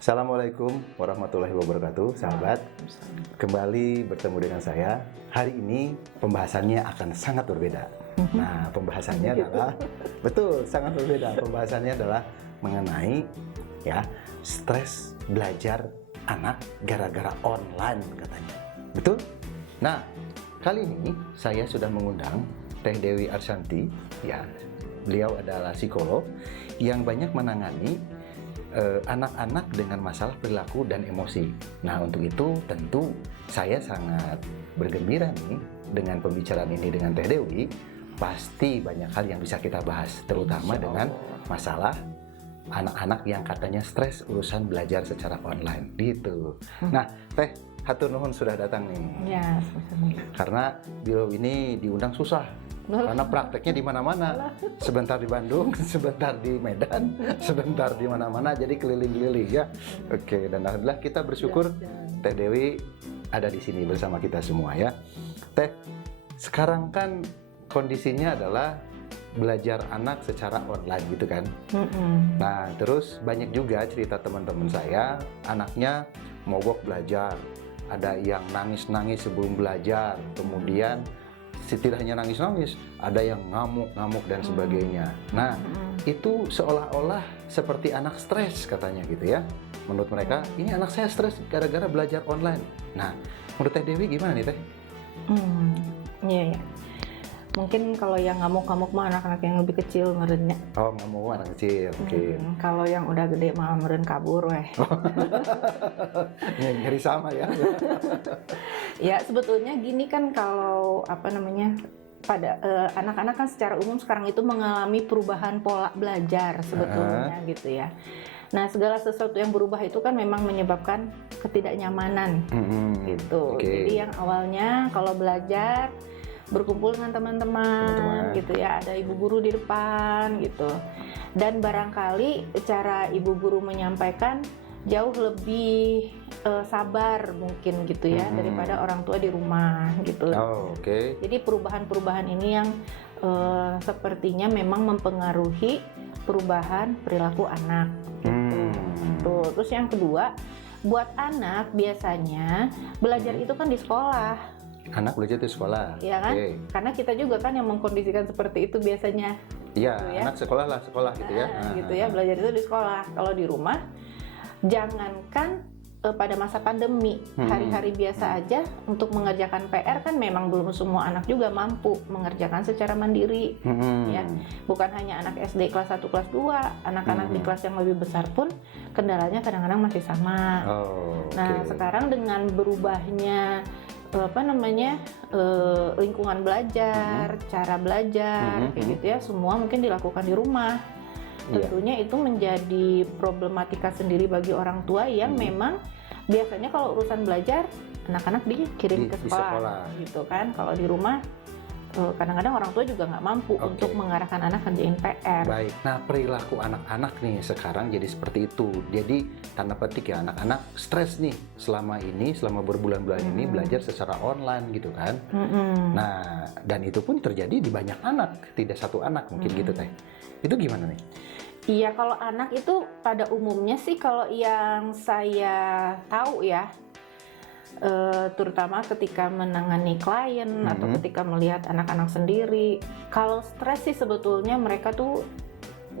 Assalamualaikum warahmatullahi wabarakatuh, sahabat. Kembali bertemu dengan saya. Hari ini pembahasannya akan sangat berbeda. Nah, pembahasannya adalah sangat berbeda. Pembahasannya adalah mengenai stres belajar anak gara-gara online katanya. Betul? Nah, kali ini saya sudah mengundang Teh Dewi Arsyanti, beliau adalah psikolog yang banyak menangani anak-anak dengan masalah perilaku dan emosi. Nah, untuk itu tentu saya sangat bergembira nih dengan pembicaraan ini dengan Teh Dewi. Pasti banyak hal yang bisa kita bahas, terutama dengan masalah anak-anak yang katanya stres urusan belajar secara online gitu. Nah, Teh, hatur nuhun sudah datang nih. Ya, karena beliau ini diundang susah. Karena prakteknya di mana-mana, sebentar di Bandung, sebentar di Medan, sebentar di mana-mana, jadi keliling-keliling ya. Oke, dan alhamdulillah kita bersyukur Teh Dewi ada di sini bersama kita semua ya. Teh, sekarang kan kondisinya adalah belajar anak secara online gitu kan. Nah, terus banyak juga cerita teman-teman saya, anaknya mogok belajar, ada yang nangis-nangis sebelum belajar, kemudian tidak hanya nangis-nangis, ada yang ngamuk-ngamuk dan sebagainya. Nah, itu seolah-olah seperti anak stres katanya gitu ya. Menurut mereka, ini anak saya stres gara-gara belajar online. Nah, menurut Teh Dewi gimana nih Teh? Iya. Mungkin kalau yang ngamuk-ngamuk mah anak-anak yang lebih kecil merennya. Oh, ngamuk anak kecil, oke. Kalau yang udah gede mah meren kabur weh. Ngeri sama ya. Ya, sebetulnya gini kan kalau pada anak-anak kan secara umum sekarang itu mengalami perubahan pola belajar sebetulnya gitu ya. Nah, segala sesuatu yang berubah itu kan memang menyebabkan ketidaknyamanan gitu. Okay. Jadi yang awalnya kalau belajar berkumpul dengan teman-teman gitu ya, ada ibu guru di depan gitu, dan barangkali cara ibu guru menyampaikan jauh lebih sabar mungkin gitu ya daripada orang tua di rumah gitu. Jadi perubahan-perubahan ini yang sepertinya memang mempengaruhi perubahan perilaku anak gitu. Terus yang kedua, buat anak biasanya belajar itu kan di sekolah. Anak belajar di sekolah, ya kan? Karena kita juga kan yang mengkondisikan seperti itu biasanya. Iya, gitu ya. Anak sekolah gitu ya. Gitu ya, belajar itu di sekolah. Kalau di rumah, jangankan pada masa pandemi, hari-hari biasa aja untuk mengerjakan PR kan memang belum semua anak juga mampu mengerjakan secara mandiri. Ya, bukan hanya anak SD kelas 1, kelas 2, anak-anak di kelas yang lebih besar pun kendalanya kadang-kadang masih sama. Nah, sekarang dengan berubahnya lingkungan belajar, cara belajar, kayak gitu ya, semua mungkin dilakukan di rumah. Tentunya itu menjadi problematika sendiri bagi orang tua yang memang biasanya kalau urusan belajar anak-anak dikirim ke sekolah gitu kan. Kalau di rumah kadang-kadang orang tua juga nggak mampu untuk mengarahkan anak kerjain PR. Baik, nah perilaku anak-anak nih sekarang jadi seperti itu. Jadi tanda petik ya, anak-anak stres nih selama berbulan-bulan ini belajar secara online gitu kan. Nah, dan itu pun terjadi di banyak anak, tidak satu anak mungkin gitu Teh. Itu gimana nih? Iya, kalau anak itu pada umumnya sih kalau yang saya tahu ya, terutama ketika menangani klien atau ketika melihat anak-anak sendiri, kalau stres sih sebetulnya mereka tuh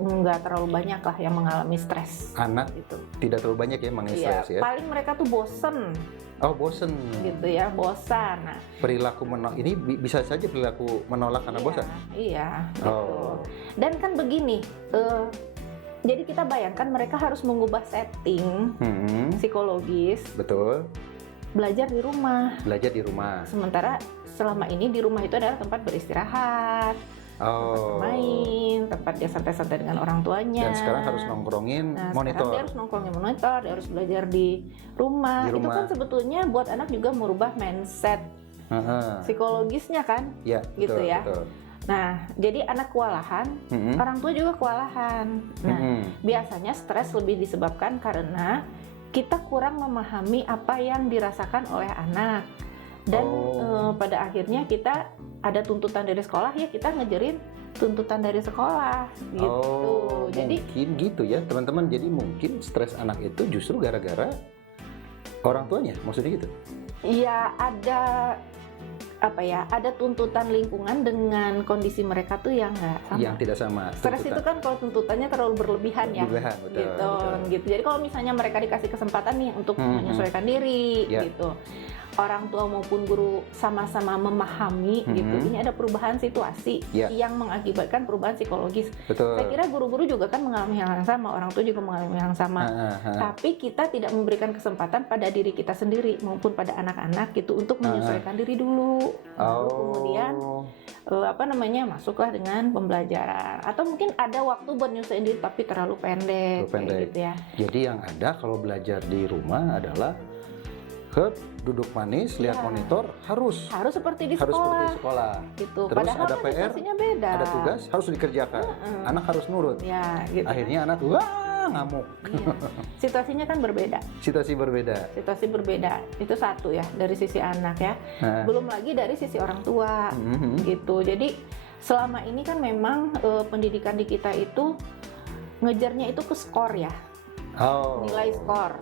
nggak terlalu banyak lah yang mengalami stres. Anak gitu. Tidak terlalu banyak ya mengalami stres ya? Paling mereka tuh bosen. Oh, bosen. Gitu ya, bosan. Nah, perilaku ini bisa saja perilaku menolak karena bosan? Iya, gitu. Dan kan begini, jadi kita bayangkan mereka harus mengubah setting psikologis. Betul. Belajar di rumah. Sementara selama ini di rumah itu adalah tempat beristirahat, tempat bermain, tempat dia santai-santai dengan orang tuanya. Dan sekarang harus nongkrongin monitor. Sekarang dia harus nongkrongin monitor, dia harus belajar di rumah. Itu kan sebetulnya buat anak juga merubah mindset psikologisnya kan, gitu ya. Betul. Nah, jadi anak kewalahan, orang tua juga kewalahan. Nah, biasanya stres lebih disebabkan karena kita kurang memahami apa yang dirasakan oleh anak, dan pada akhirnya kita ada tuntutan dari sekolah, ya kita ngejarin tuntutan dari sekolah gitu. Oh, Jadi mungkin gitu ya teman-teman. Jadi mungkin stres anak itu justru gara-gara orang tuanya, maksudnya gitu. ya ada tuntutan lingkungan dengan kondisi mereka tuh yang nggak sama. Yang tidak sama. Stres itu kan kalau tuntutannya terlalu berlebihan ya. Berlebihan, betul, gitu, betul. gitu. Jadi kalau misalnya mereka dikasih kesempatan nih untuk menyesuaikan diri, Ya. gitu. Orang tua maupun guru sama-sama memahami gitu. Ini ada perubahan situasi Ya. yang mengakibatkan perubahan psikologis. Betul. Saya kira guru-guru juga kan mengalami hal yang sama, orang tua juga mengalami hal yang sama. Tapi kita tidak memberikan kesempatan pada diri kita sendiri maupun pada anak-anak gitu untuk menyesuaikan diri dulu. Lalu kemudian masuklah dengan pembelajaran. Atau mungkin ada waktu buat nyusahin diri tapi terlalu pendek. Terlalu pendek. Kayak gitu ya. Jadi yang ada kalau belajar di rumah adalah duduk manis, lihat Ya. monitor, harus Seperti di seperti sekolah. di sekolah. Gitu. Terus Padahal ada kan PR, situasinya beda. ada tugas harus dikerjakan. Anak harus nurut. Ya, gitu. Akhirnya anak ngamuk. Iya. Situasinya kan berbeda. Situasi berbeda. Situasi berbeda. Itu satu ya dari sisi anak ya. Nah. Belum lagi dari sisi orang tua. Gitu. Jadi selama ini kan memang pendidikan di kita itu ngejarnya itu ke skor ya. Oh. Nilai skor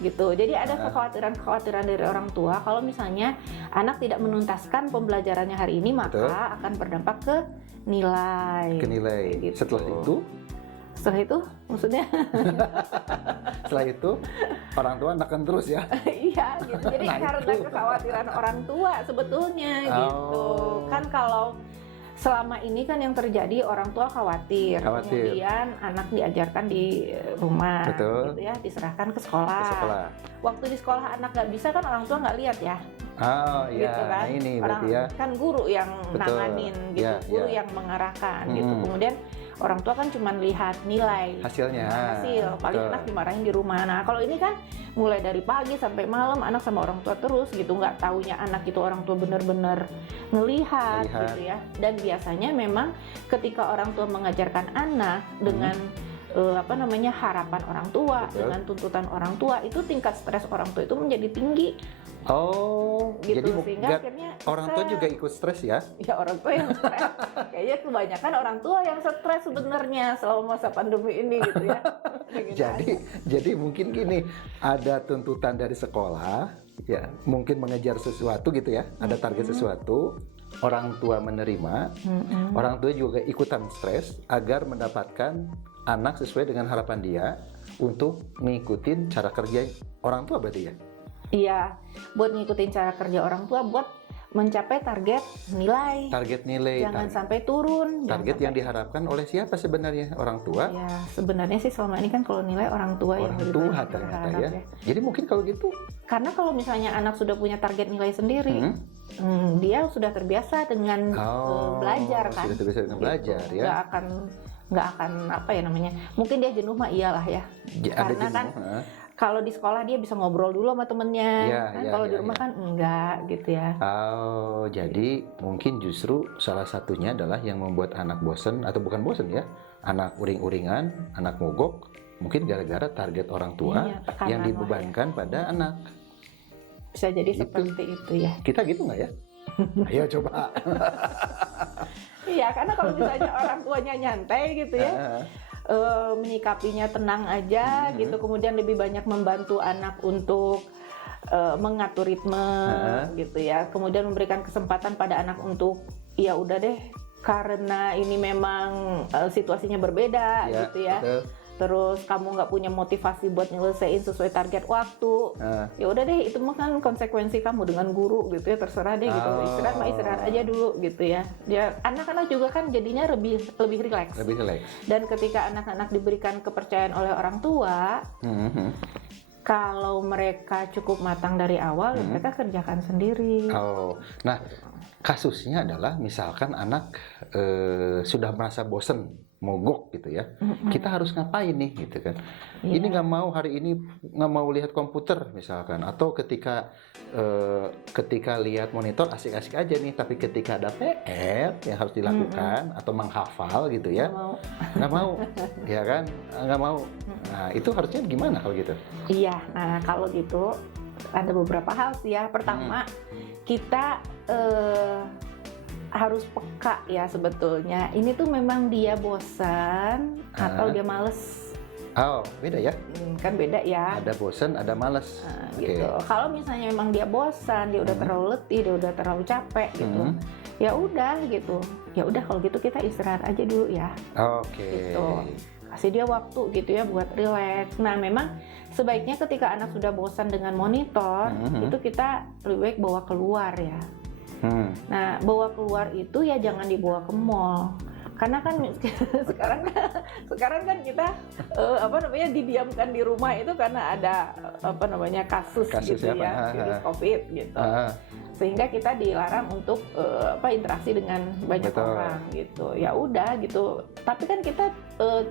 gitu. Jadi ada kekhawatiran dari orang tua kalau misalnya anak tidak menuntaskan pembelajarannya hari ini maka akan berdampak ke nilai. Ke nilai. Gitu. Setelah itu maksudnya setelah itu orang tua neken terus ya. iya gitu. Jadi Nah, karena kekhawatiran orang tua sebetulnya gitu. Kan kalau selama ini kan yang terjadi orang tua khawatir. Kemudian anak diajarkan di rumah, Betul. gitu ya, diserahkan ke sekolah. Waktu di sekolah anak nggak bisa kan orang tua nggak lihat ya. Oh iya, Gitu kan. nah ini Orang, berarti ya. kan guru yang Betul. nanganin gitu, Ya, guru ya. yang mengarahkan gitu. Kemudian orang tua kan cuma lihat nilai Hasilnya. hasil, paling Betul. anak dimarahin di rumah. Nah kalau ini kan mulai dari pagi sampai malam anak sama orang tua terus gitu, nggak taunya anak itu orang tua benar-benar ngelihat gitu ya. Dan biasanya memang ketika orang tua mengajarkan anak dengan harapan orang tua, Betul. dengan tuntutan orang tua, itu tingkat stres orang tua itu menjadi tinggi Oh, gitu. jadi Sehingga akhirnya orang tua juga ikut stres ya? ya orang tua yang stres. Kayaknya kebanyakan orang tua yang stres sebenarnya selama masa pandemi ini gitu ya. Jadi mungkin gini, ada tuntutan dari sekolah, ya mungkin mengejar sesuatu gitu ya, ada target sesuatu, orang tua menerima, orang tua juga ikutan stres agar mendapatkan anak sesuai dengan harapan dia untuk mengikuti cara kerja orang tua berarti ya? Iya, buat ngikutin cara kerja orang tua buat mencapai target nilai. Target nilai. Jangan sampai turun. Target yang diharapkan oleh siapa sebenarnya? Orang tua? Ya, sebenarnya sih selama ini kan kalau nilai orang tua yang Orang lebih tua banyak ternyata berharap ya. Jadi mungkin kalau gitu, Karena kalau misalnya anak sudah punya target nilai sendiri, dia sudah terbiasa dengan belajar kan. Sudah terbiasa dengan belajar ya. Nggak akan mungkin dia jenuh mah iyalah ya. Karena kan kalau di sekolah dia bisa ngobrol dulu sama temennya, kalau di rumah kan enggak gitu ya. Oh, jadi mungkin justru salah satunya adalah yang membuat anak bosen atau bukan bosen ya, anak uring-uringan, anak mogok, mungkin gara-gara target orang tua yang dibebankan pada anak. Bisa jadi seperti itu ya. Kita gitu nggak ya? Ayo coba. Iya, karena kalau misalnya orang tuanya nyantai gitu ya. Menyikapinya tenang aja gitu, kemudian lebih banyak membantu anak untuk mengatur ritme gitu ya, kemudian memberikan kesempatan pada anak untuk ya udah deh karena ini memang situasinya berbeda gitu ya. Betul. Terus kamu nggak punya motivasi buat nyelesain sesuai target waktu, ya udah deh itu mah kan konsekuensi kamu dengan guru gitu ya, terserah deh gitu, istirahat aja dulu gitu ya. Dia anak-anak juga kan jadinya lebih rileks. Dan ketika anak-anak diberikan kepercayaan oleh orang tua, kalau mereka cukup matang dari awal, ya mereka kerjakan sendiri. Oh, nah kasusnya adalah misalkan anak sudah merasa bosen mogok gitu ya, kita harus ngapain nih gitu kan? Ini nggak mau hari ini nggak mau lihat komputer misalkan, atau ketika lihat monitor asik-asik aja nih, tapi ketika ada PR yang harus dilakukan atau menghafal gitu ya, nggak mau, ya kan? Nggak mau. Nah itu harusnya gimana kalau gitu? Iya, nah kalau gitu ada beberapa hal sih ya. Pertama, kita harus peka ya sebetulnya. Ini tuh memang dia bosan atau dia males. Oh, beda ya? Kan beda ya. Ada bosan, ada males. Nah, Oke. gitu. Kalau misalnya memang dia bosan, dia udah terlalu letih, dia udah terlalu capek gitu. Ya udah gitu. Ya udah kalau gitu kita istirahat aja dulu ya. Oke. Gitu. Kasih dia waktu gitu ya buat relax. Nah, memang sebaiknya ketika anak sudah bosan dengan monitor, itu kita lebih baik bawa keluar ya. Nah, bawa keluar itu ya jangan dibawa ke mall. Karena kan sekarang kan kita didiamkan di rumah itu karena ada kasus gitu ya, virus COVID gitu. Sehingga kita dilarang untuk interaksi dengan banyak orang gitu. Ya udah gitu. Tapi kan kita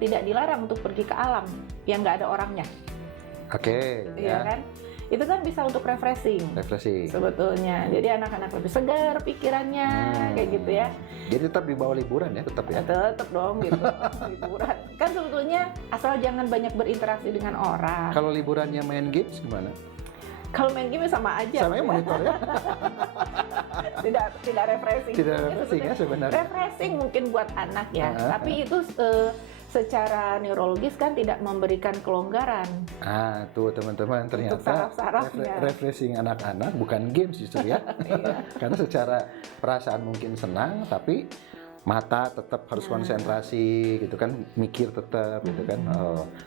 tidak dilarang untuk pergi ke alam yang nggak ada orangnya. Oke. Iya kan? Itu kan bisa untuk refreshing sebetulnya. Jadi anak-anak lebih segar pikirannya kayak gitu ya. Jadi tetap dibawa liburan ya, tetap ya? Tetap dong gitu. Liburan kan sebetulnya asal jangan banyak berinteraksi dengan orang. Kalau liburannya main games gimana? Kalau main game sama aja. Sama ya monitornya? tidak refreshing. Tidak refreshing ya sebenarnya. Refreshing mungkin buat anak ya. Tapi itu secara neurologis kan tidak memberikan kelonggaran. Tuh teman-teman, ternyata refreshing anak-anak bukan games justru ya. Karena secara perasaan mungkin senang, tapi mata tetap harus konsentrasi gitu kan, mikir tetap gitu kan.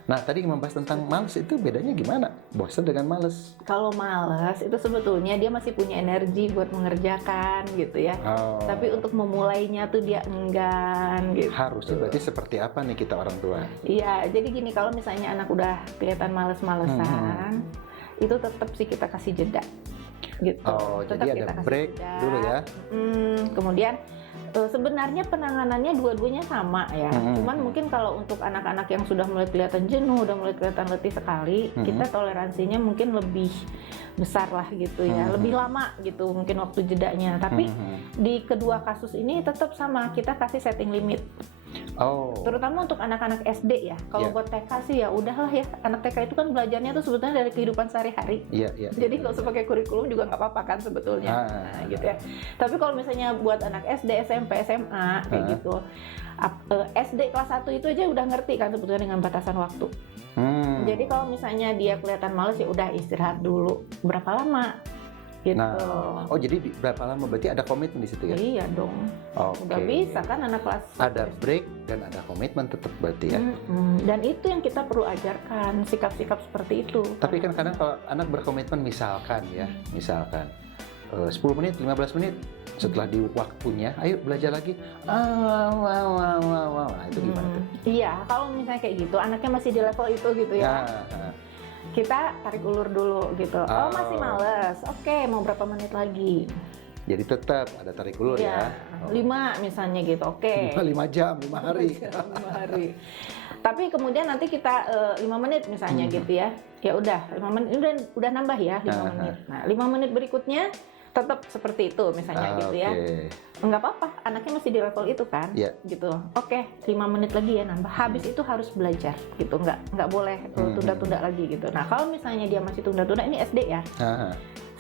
Nah, tadi membahas tentang malas itu bedanya gimana? Bosan dengan malas? Kalau malas itu sebetulnya dia masih punya energi buat mengerjakan gitu ya. Tapi untuk memulainya tuh dia enggan gitu. Harusnya berarti seperti apa nih kita orang tua? Iya, jadi gini, kalau misalnya anak udah kelihatan males-malesan, itu tetap sih kita kasih jeda gitu. Tetap jadi ada break dulu ya. Kemudian sebenarnya penanganannya dua-duanya sama ya. Cuman mungkin kalau untuk anak-anak yang sudah mulai kelihatan jenuh, udah mulai kelihatan letih sekali, kita toleransinya mungkin lebih besar lah gitu ya. Lebih lama gitu mungkin waktu jedanya. Tapi di kedua kasus ini tetap sama, kita kasih setting limit. Terutama untuk anak-anak SD ya. Kalau buat TK sih ya udahlah ya. Anak TK itu kan belajarnya tuh sebetulnya dari kehidupan sehari-hari. Jadi nggak usah pakai kurikulum juga nggak apa-apa kan sebetulnya. Gitu ya. Tapi kalau misalnya buat anak SD, SMP, SMA kayak gitu, SD kelas 1 itu aja udah ngerti kan sebetulnya dengan batasan waktu. Jadi kalau misalnya dia kelihatan males ya udah istirahat dulu. Berapa lama? Gitu. Nah, jadi berapa lama? Berarti ada komitmen di situ ya? Iya dong. Udah bisa kan anak kelas. Ada break dan ada komitmen tetap berarti ya. Dan itu yang kita perlu ajarkan, sikap-sikap seperti itu. Tapi kan kadang kalau anak berkomitmen misalkan 10 menit, 15 menit setelah di waktunya, ayo belajar lagi. Nah, itu gimana tuh? Iya, kalau misalnya kayak gitu, anaknya masih di level itu gitu ya. Kita tarik ulur dulu gitu. Masih males. Oke, mau berapa menit lagi? Jadi tetap ada tarik ulur ya. 5 misalnya gitu. Oke. 5 jam, 5 hari. 5 hari. Tapi kemudian nanti kita 5 menit misalnya gitu ya. Ya udah 5 menit udah nambah ya 5 menit. Nah, 5 menit berikutnya tetap seperti itu misalnya gitu ya. Enggak apa-apa, anaknya masih di level itu kan. Gitu. Oke, 5 menit lagi ya nambah. Habis itu harus belajar gitu. Enggak boleh tunda-tunda lagi gitu. Nah, kalau misalnya dia masih tunda-tunda, ini SD ya.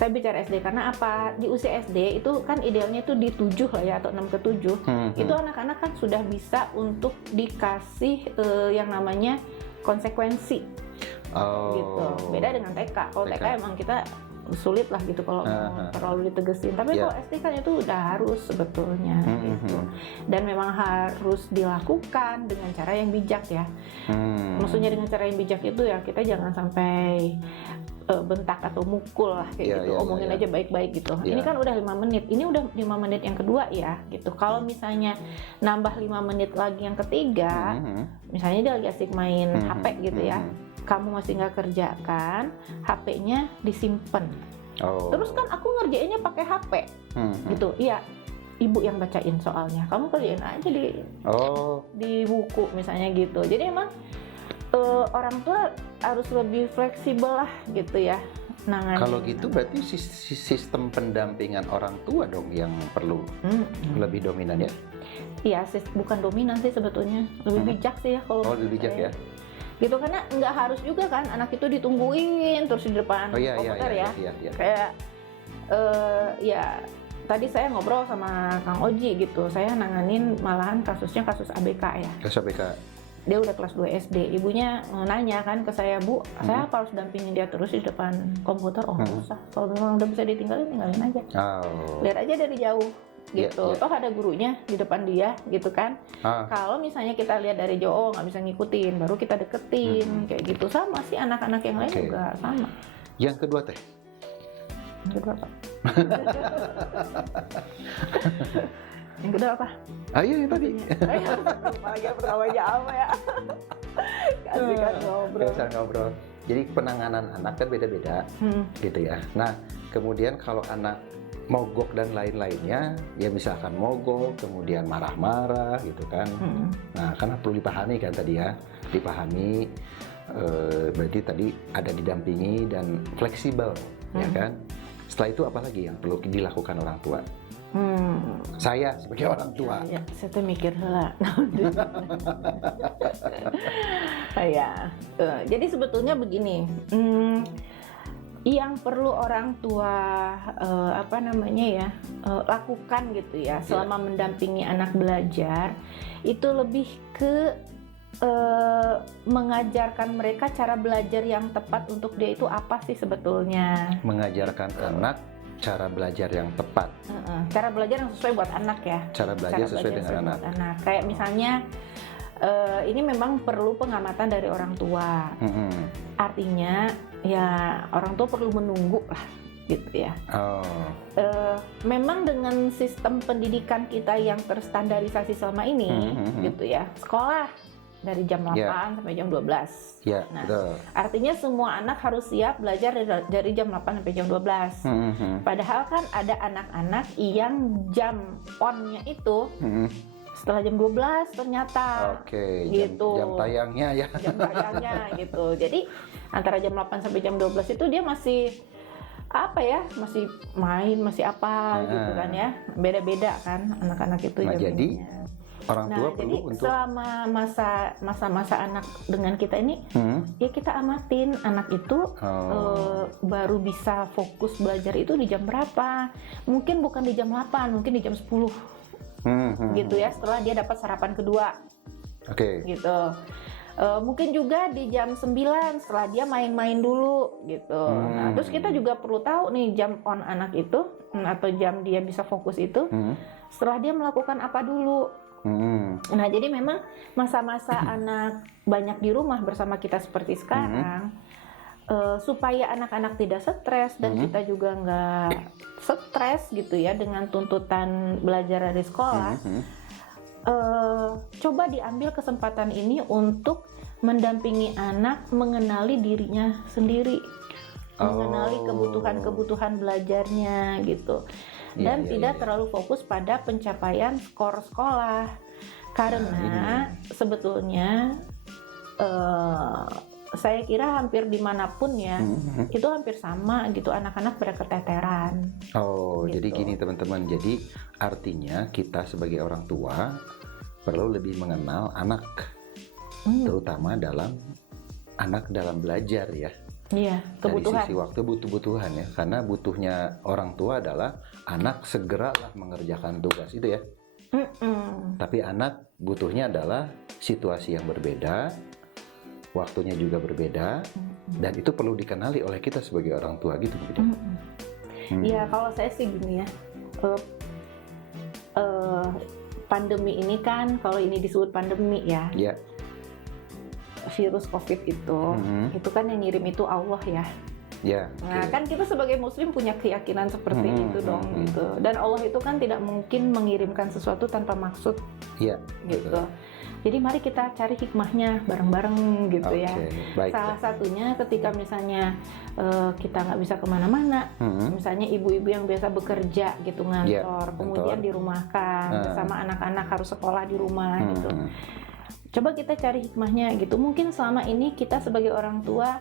Saya bicara SD karena apa? Di usia SD itu kan idealnya itu di 7 lah ya, atau 6 ke 7. Itu anak-anak kan sudah bisa untuk dikasih yang namanya konsekuensi. Gitu. Beda dengan TK. Kalau TK emang kita sulit lah gitu kalau terlalu ditegesin. Tapi kalau SD kan itu udah harus sebetulnya gitu. Dan memang harus dilakukan dengan cara yang bijak ya. Maksudnya dengan cara yang bijak itu ya kita jangan sampai bentak atau mukul lah kayak gitu. Omongin aja baik-baik gitu. Ini kan udah 5 menit. Ini udah 5 menit yang kedua ya gitu. Kalau misalnya nambah 5 menit lagi yang ketiga, misalnya dia lagi asik main HP gitu ya. Kamu masih nggak kerjakan, HP-nya disimpan. Terus kan aku ngerjainnya pakai HP, gitu. Iya, ibu yang bacain soalnya. Kamu kerjain aja di buku misalnya gitu. Jadi emang orang tua harus lebih fleksibel lah gitu ya. Kalau gitu berarti sistem pendampingan orang tua dong yang perlu lebih dominan ya? Iya, bukan dominan sih sebetulnya. Lebih bijak sih ya kalau. Lebih bijak ya? Gitu, karena nggak harus juga kan anak itu ditungguin terus di depan komputer ya. Kayak tadi saya ngobrol sama Kang Oji gitu, saya nanganin malahan kasusnya kasus ABK ya. Kasus ABK. Dia udah kelas 2 SD, ibunya nanya kan ke saya, Bu, saya apa harus dampingin dia terus di depan komputer? Oh nggak usah, kalau memang udah bisa ditinggalin, tinggalin aja. Lihat aja dari jauh gitu, toh ada gurunya di depan dia gitu kan. Kalau misalnya kita lihat dari jauh nggak bisa ngikutin, baru kita deketin kayak gitu. Sama sih anak-anak yang lain juga sama. Yang kedua teh? Yang kedua apa? Yang kedua apa? Ayo yang tadi. Lagi pertamanya apa ya? Kasihkan ngobrol. Jadi penanganan anak kan beda-beda, gitu ya. Nah, kemudian kalau anak mogok dan lain-lainnya, ya misalkan mogok, kemudian marah-marah, gitu kan. Nah, karena perlu dipahami kan tadi ya, dipahami. Berarti tadi ada didampingi dan fleksibel, ya kan. Setelah itu apa lagi yang perlu dilakukan orang tua? Saya sebagai orang tua. Ya, saya tuh mikir lah. Ya, jadi sebetulnya begini, yang perlu orang tua lakukan gitu ya selama mendampingi anak belajar itu lebih ke mengajarkan mereka cara belajar yang tepat untuk dia itu apa sih sebetulnya. Mengajarkan anak cara belajar yang tepat. Cara belajar yang sesuai buat anak ya. Cara belajar sesuai dengan anak. Kayak misalnya ini memang perlu pengamatan dari orang tua. Artinya ya orang tua perlu menunggu lah gitu ya. Memang dengan sistem pendidikan kita yang terstandarisasi selama ini gitu ya. Sekolah dari jam 8 sampai jam 12. Nah, betul. Artinya semua anak harus siap belajar dari jam 8 sampai jam 12. Padahal kan ada anak-anak yang jam on-nya itu setelah jam 12 ternyata. Gitu. Jam tayangnya ya. Jam tayangnya gitu. Jadi antara jam 8 sampai jam 12 itu dia masih masih main, masih apa gitu kan ya. Beda-beda kan anak-anak itu jamnya. Orang tua perlu jadi untuk selama masa-masa anak dengan kita ini ya kita amatin anak itu baru bisa fokus belajar itu di jam berapa, mungkin bukan di jam 8, mungkin di jam 10 gitu ya, setelah dia dapat sarapan kedua gitu. Mungkin juga di jam 9 setelah dia main-main dulu gitu. Nah terus kita juga perlu tahu nih jam on anak itu atau jam dia bisa fokus itu setelah dia melakukan apa dulu. Nah jadi memang masa-masa anak banyak di rumah bersama kita seperti sekarang supaya anak-anak tidak stres dan kita juga nggak stres gitu ya dengan tuntutan belajar dari sekolah, coba diambil kesempatan ini untuk mendampingi anak mengenali dirinya sendiri, mengenali kebutuhan-kebutuhan belajarnya gitu. Dan tidak terlalu fokus pada pencapaian skor sekolah karena sebetulnya saya kira hampir dimanapun ya itu hampir sama gitu, anak-anak berketeteran. Gitu. Jadi gini teman-teman, jadi artinya kita sebagai orang tua perlu lebih mengenal anak, terutama anak dalam belajar ya. Iya, kebutuhan. Dari sisi waktu kebutuhan ya, karena butuhnya orang tua adalah anak segeralah mengerjakan tugas itu ya. Tapi anak butuhnya adalah situasi yang berbeda, waktunya juga berbeda, dan itu perlu dikenali oleh kita sebagai orang tua gitu begitu. Iya, kalau saya sih gini ya, pandemi ini kan, kalau ini disebut pandemi ya. Virus COVID itu kan yang ngirim itu Allah ya. Nah kan kita sebagai muslim punya keyakinan seperti itu dong gitu. Dan Allah itu kan tidak mungkin mengirimkan sesuatu tanpa maksud gitu. Jadi mari kita cari hikmahnya bareng-bareng gitu ya. Salah satunya ketika misalnya kita nggak bisa kemana-mana, misalnya ibu-ibu yang biasa bekerja gitu ngantor, kemudian dirumahkan bersama anak-anak harus sekolah di rumah gitu. Coba kita cari hikmahnya gitu. Mungkin selama ini kita sebagai orang tua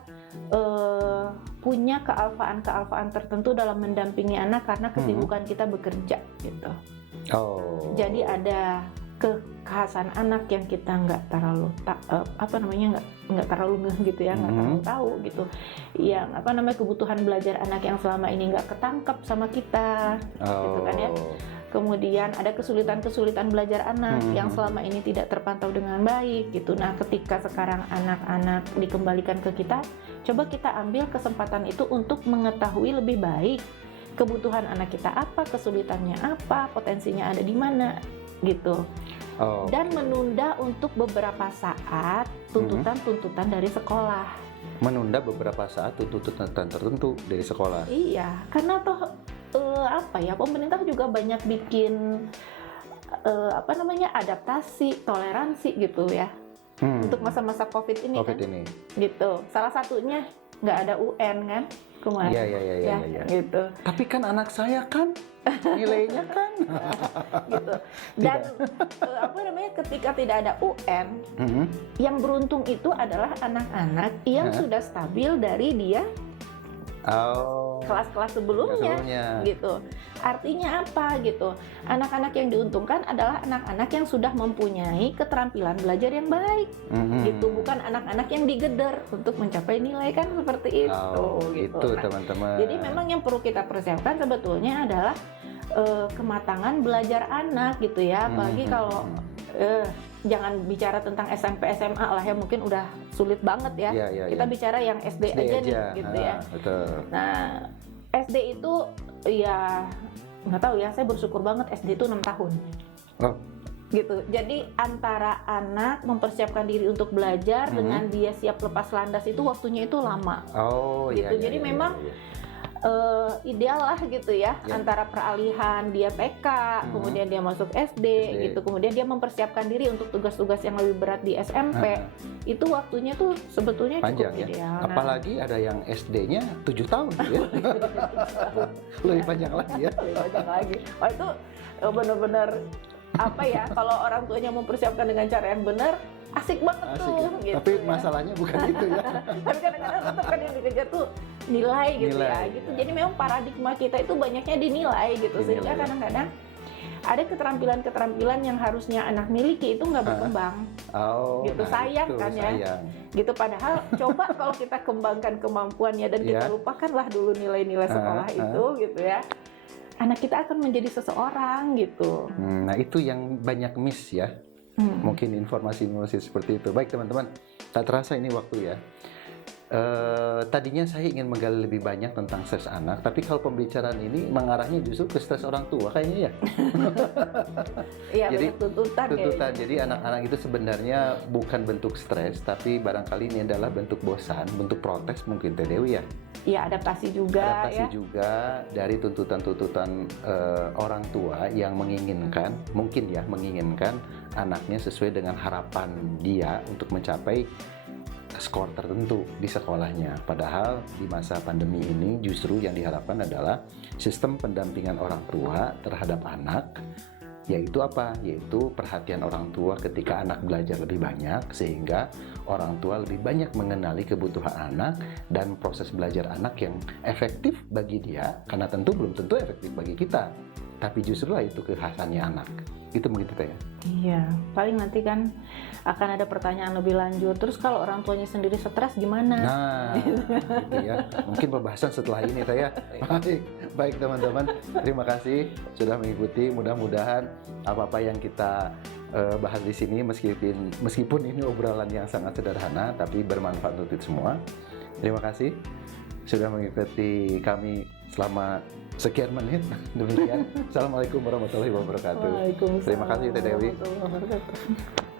punya kealfaan tertentu dalam mendampingi anak karena kesibukan kita bekerja gitu. Jadi ada kekhasan anak yang kita nggak terlalu nggak terlalu ngeh gitu ya, nggak terlalu tahu gitu, yang kebutuhan belajar anak yang selama ini nggak ketangkep sama kita, gitu kan ya. Kemudian ada kesulitan belajar anak yang selama ini tidak terpantau dengan baik gitu. Nah, ketika sekarang anak-anak dikembalikan ke kita, coba kita ambil kesempatan itu untuk mengetahui lebih baik kebutuhan anak kita apa, kesulitannya apa, potensinya ada di mana gitu. Dan menunda untuk beberapa saat tuntutan-tuntutan dari sekolah. Menunda beberapa saat tuntutan tertentu dari sekolah. Iya, karena toh pemerintah juga banyak bikin adaptasi, toleransi gitu ya. Untuk masa-masa COVID ini gitu. Salah satunya nggak ada UN kan kemarin. Iya. Gitu. Tapi kan anak saya kan nilainya kan gitu. Dan ketika tidak ada UN, yang beruntung itu adalah anak-anak yang sudah stabil dari dia kelas-kelas sebelumnya gitu. Artinya apa gitu? Anak-anak yang diuntungkan adalah anak-anak yang sudah mempunyai keterampilan belajar yang baik gitu, bukan anak-anak yang digeder untuk mencapai nilai kan seperti itu gitu. Itu teman-teman. Jadi memang yang perlu kita persiapkan sebetulnya adalah kematangan belajar anak gitu ya, apalagi kalau jangan bicara tentang SMP SMA lah ya, mungkin udah sulit banget ya. Kita bicara yang SD aja nih gitu ya. Betul. Nah, SD itu ya nggak tahu ya, saya bersyukur banget SD itu 6 tahun. Gitu. Jadi antara anak mempersiapkan diri untuk belajar dengan dia siap lepas landas itu waktunya itu lama. Gitu. Jadi memang ideal lah gitu ya, antara peralihan dia TK, kemudian dia masuk SD gitu, kemudian dia mempersiapkan diri untuk tugas-tugas yang lebih berat di SMP, itu waktunya tuh sebetulnya panjang cukup ideal. Apalagi ada yang SD-nya 7 tahun ya. Lebih panjang lagi ya. Lebih panjang lagi. Itu benar-benar kalau orang tuanya mempersiapkan dengan cara yang benar, asik banget tuh. Gitu, tapi masalahnya bukan itu ya. Tapi kadang-kadang tetap kan yang dikejar tuh nilai gitu ya. Gitu. Jadi memang paradigma kita itu banyaknya dinilai gitu, sehingga kadang-kadang ada keterampilan-keterampilan yang harusnya anak miliki itu nggak berkembang. Gitu, sayang kan ya. Gitu, padahal coba kalau kita kembangkan kemampuannya dan kita lupakanlah dulu nilai-nilai sekolah itu gitu ya. Anak kita akan menjadi seseorang gitu. Nah, itu yang banyak miss ya. Mungkin informasi-informasi seperti itu. Baik teman-teman, tak terasa ini waktu ya. Tadinya saya ingin menggali lebih banyak tentang stres anak, tapi kalau pembicaraan ini mengarahnya justru ke stres orang tua kayaknya ya. Iya, jadi tuntutan. Jadi anak-anak itu sebenarnya bukan bentuk stres, tapi barangkali ini adalah bentuk bosan, bentuk protes mungkin Teh Dewi ya. Iya, adaptasi juga juga dari tuntutan-tuntutan orang tua yang menginginkan anaknya sesuai dengan harapan dia untuk mencapai skor tertentu di sekolahnya. Padahal di masa pandemi ini justru yang diharapkan adalah sistem pendampingan orang tua terhadap anak, yaitu apa? Yaitu perhatian orang tua ketika anak belajar lebih banyak, sehingga orang tua lebih banyak mengenali kebutuhan anak dan proses belajar anak yang efektif bagi dia, karena tentu belum tentu efektif bagi kita, tapi justru lah itu kekhasannya anak. Itu begitu ya? Iya, paling nanti kan akan ada pertanyaan lebih lanjut. Terus kalau orang tuanya sendiri stres gimana? Nah, gitu ya. Mungkin pembahasan setelah ini saya. Baik teman-teman, terima kasih sudah mengikuti. Mudah-mudahan apa-apa yang kita bahas di sini, meskipun ini obrolan yang sangat sederhana, tapi bermanfaat untuk kita semua. Terima kasih sudah mengikuti kami selama sekian menit. Demikian. Assalamualaikum warahmatullahi wabarakatuh. Waalaikumsalam. Terima kasih Teh Dewi. Warahmatullahi wabarakatuh.